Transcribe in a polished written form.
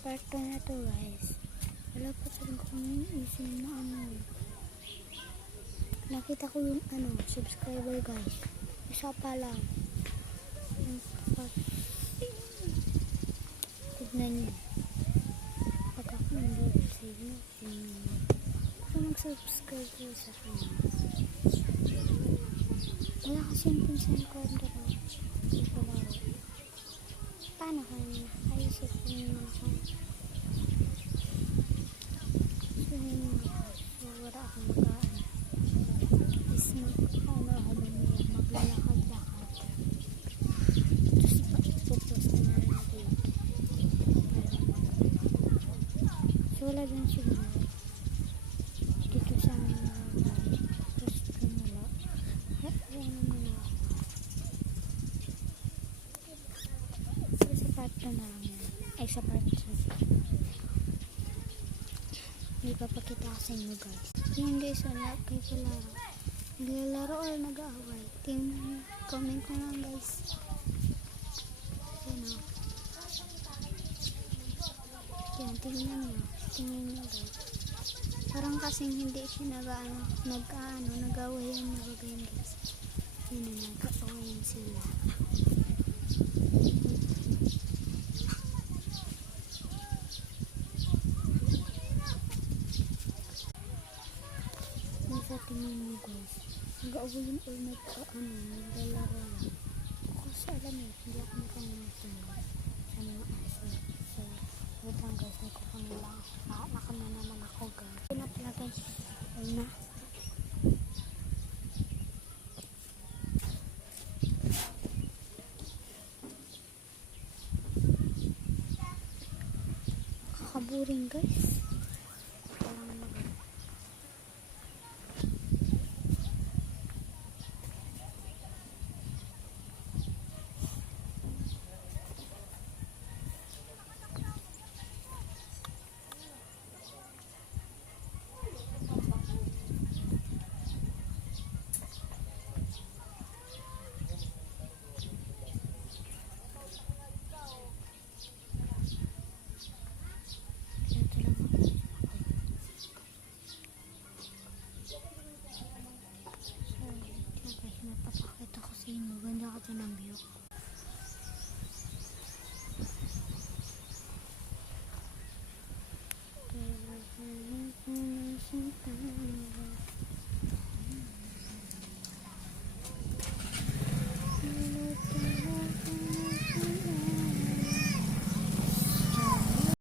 Part 2 na to guys. Wala pa talaga kami isin na nakita ko yung subscriber guys. Isa pa lang. Tignan nyo. Pag ako nandito sa inyo, kung mag-subscribe ko sa kanya. Wala kasi yung pinsan ko ang dito. Paano kayo? Ayusip ko yung mga kayo. So wala akong magaan. Is ako mamaya maglalakad-lakad. Tapos ipopost na rin natin. So wala din siguro. Dito sa mga post ko nila. Ayan naman ako. So sa part na lang yan. Ay sa part 2. May papakita ko sa inyo guys. Yan guys, wala kayo palaro. Naglalaro or nag-aaway. Comment ko lang guys. Yan o. Yan, tingnan nyo. Tingnan nyo guys. Parang kasing hindi siya nag-aaway yan nabagayin guys. Yan o, nag-aawayan sila. Sa tingin mo guys, nag-aawayan or naglalaro lang. Kasi alam mo, hindi ako nakamitin sa mga aso. So, wait lang guys, nagkukang lang. Nakama naman ako guys. Ito na pala guys. Ayun na. Kakaburing guys.